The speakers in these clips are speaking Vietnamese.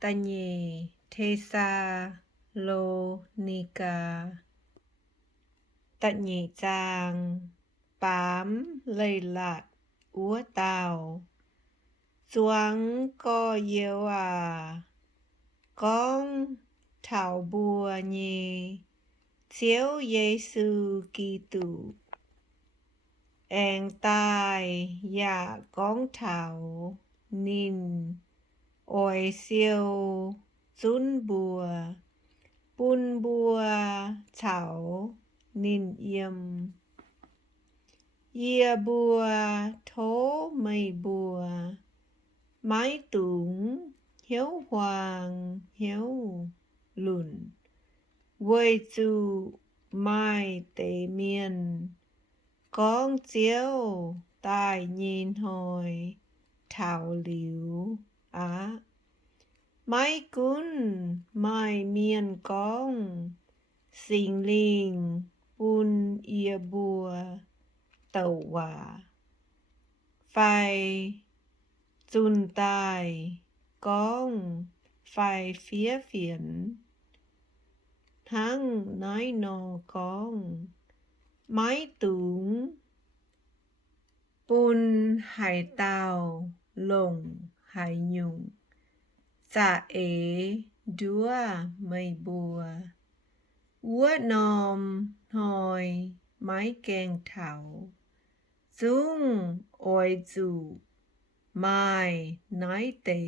ta nhì thê sa lô ni ca ta nhì giang bám lây lạt úa tàu doáng co yêu à con thảo bùa nhì chiếu Giêsu Kitô en tai dạ con thảo nín ôi siêu dún bùa bún bùa thảo nín yếm bùa thố mây bùa mái túng hiếu hoàng hiếu lùn quê chu mai tế miên con chiếu tài nhìn hồi thảo liễu á mái cún mai miên con sinh linh bún bùa tàu hòa phải chun tài con phải phía phiền thắng nói nò con mái túng bún hải tàu lồng hải nhung dạ ế đúa mây bùa úa nòm hồi mái kèng thảo dung ôi dù mai nói tế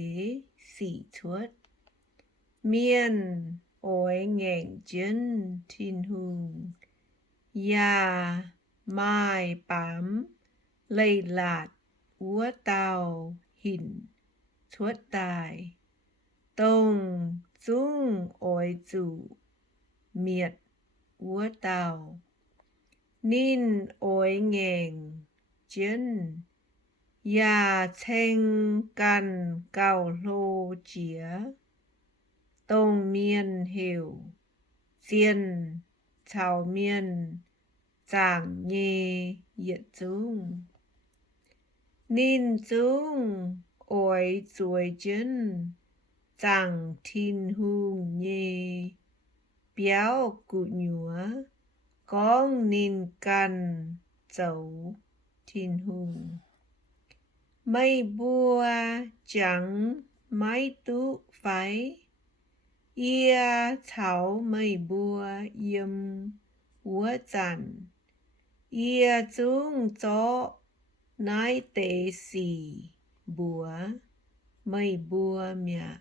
xỉ chuốt miên ôi nghẹn chân thiên hùng ya mai bám lây lạt úa tàu hình chuốt tài tông dung ôi dù miệt úa tàu nín ôi nghẹn chân ya chênh căn cao lô chía tông miên hiểu diên chào miên giảng nhê yết dung nín dung ôi chuối chân giảng thiên hùng nhê béo cụ nhúa con nín căn dấu thiên hùng mây bùa trắng mái tụ phái thảo mây bùa yếm úa dặn dung gió nái tế xỉ bùa mây bùa mẹ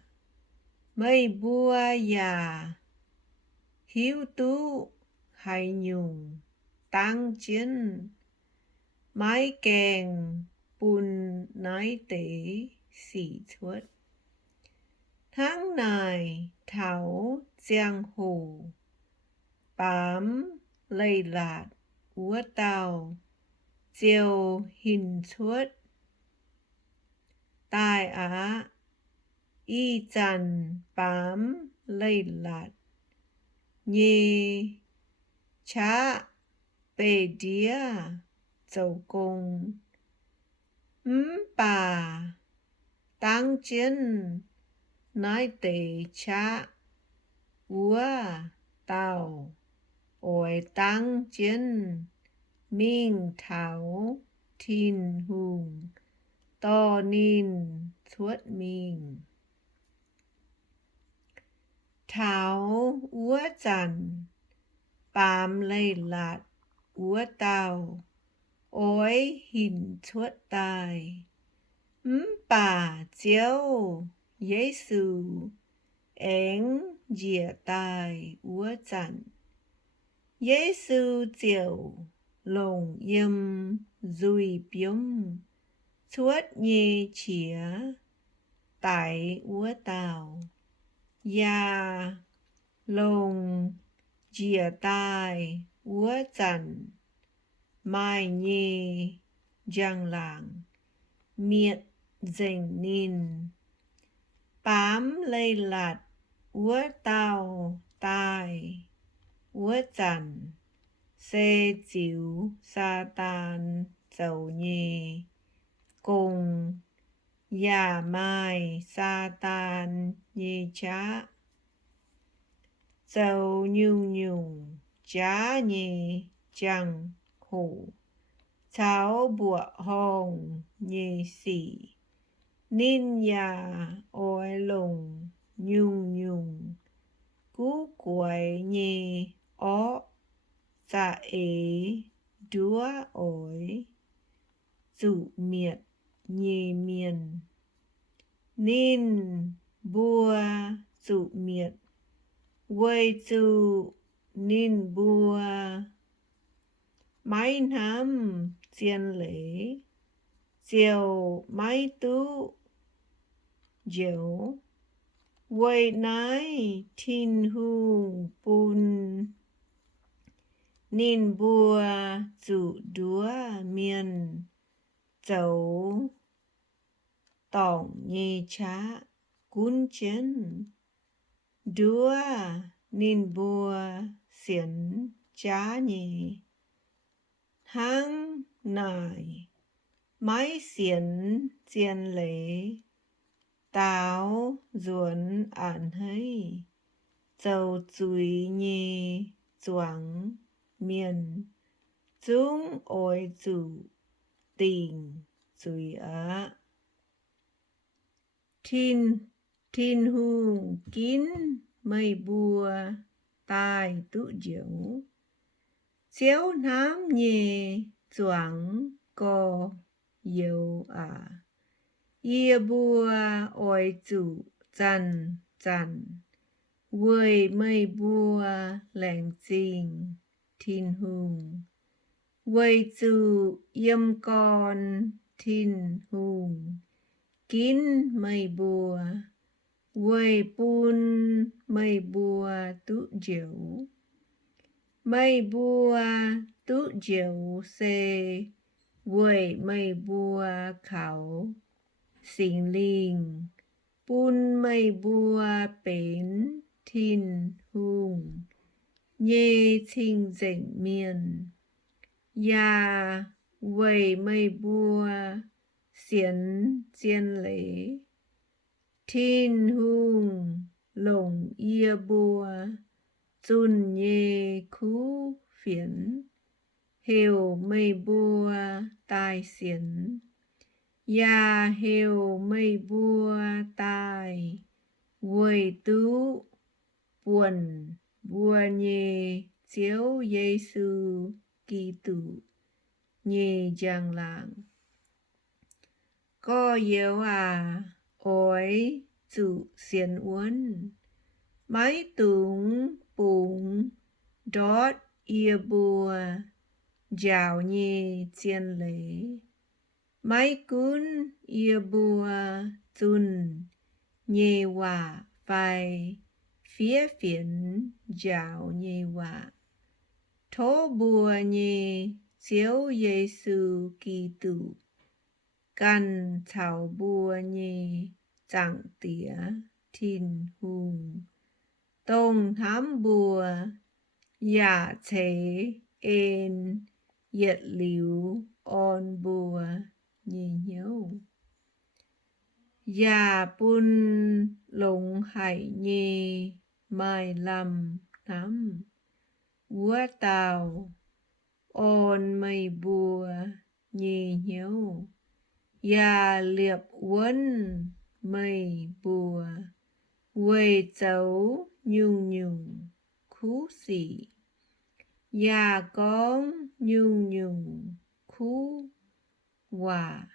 mây bùa ya hiếu tú hay nhung tăng chiến mái kèng bùn nái tế xỉ chuốt tháng này thảo giang hồ bám lây lạt úa tàu diều hình chuốt tai á y chằn bám lây lạt nhê chá bề đía dầu công bà tăng chiến nói tế chá úa tàu ôi tăng chiến minh thảo thiên hùng to nín chuốt mình thảo úa chằn bám lây lạt úa tàu ôi hình chuốt tài bà chiếu Giêsu én dìa tài úa chằn Giêsu chiều lồng yếm dùi biếm chuốt nhê chía tại úa tàu ya lồng dìa tai úa chằn mai nhê giang làng miệt dành nín bám lây lạt úa tàu tai úa chằn xê chiếu sa tan dầu nhê cùng Giả mai sa tan nhì chá. Dầu nhung nhung chá nhì chẳng hủ. Cháu bụa hồng nhì xỉ. Nín nhà ôi lùng nhung nhung. Cú quẩy nhì ó. Dạ ế đúa ổi. Dụ miệt nhì miền. Nín bùa dụ miệt. Quay dụ nín bùa. Máy nắm chiên lễ. Diều máy tú diều. Quay nái thiên hùng bùn. Nín bùa dụ đúa miền. Dấu tổng nhì chá cún chén. Đúa nín bùa xiển chá nhì. Hăng nài máy xiển chiên lễ. Táo ruộn ản hây. Dầu dùi nhì doảng miền. Dũng ôi dụ tình dùi á. Thiên hùng kín mây bùa tai tụ diễu. Diễu nám nhì doảng co yếu à. Ia bùa ôi dụ dần dần. Quầy mây bùa lẻng dình thiên hùng. Quầy dụ yếm con thiên hùng. Kín mây bùa. Quầy bùn mây bùa tụ diễu. Mây bùa tụ diễu xê. Quầy mây bùa khảo. Xình linh. Bùn mây bùa bến thiên hùng. Nhê trình dệnh miền. Yà quầy mây bùa xiển chiên lễ. Thiên hùng lồng ia bùa. Dùn nhê khú phiến. Hiệu mây bùa tai xiển. Yà hiệu mây bùa tai. Quầy tú buồn bùa nhê chiếu Giê-xu Ki-tụ nhê giang làng. Có yếu à ôi dụ xiên uốn. Máy túng bụng đót ia bùa. Dạo nhê chiên lễ. Máy cún ia bùa dùn nhê hòa phai. Phía phiến dạo nhê hòa. Thố bùa nhê chiếu Giê-xu Ki-tụ. Căn thảo bùa nhê chẳng tía thiên hùng. Tông thám bùa dạ chế ên yết liu on bùa nhê nhấu. Dạ bùn lồng hải nhê mai lâm nắm. Vua tàu on mây bùa nhê nhấu. Dạ liệp uốn mây bùa. Quầy dấu nhung nhung khú xỉ. Dạ con nhung nhung khú hòa.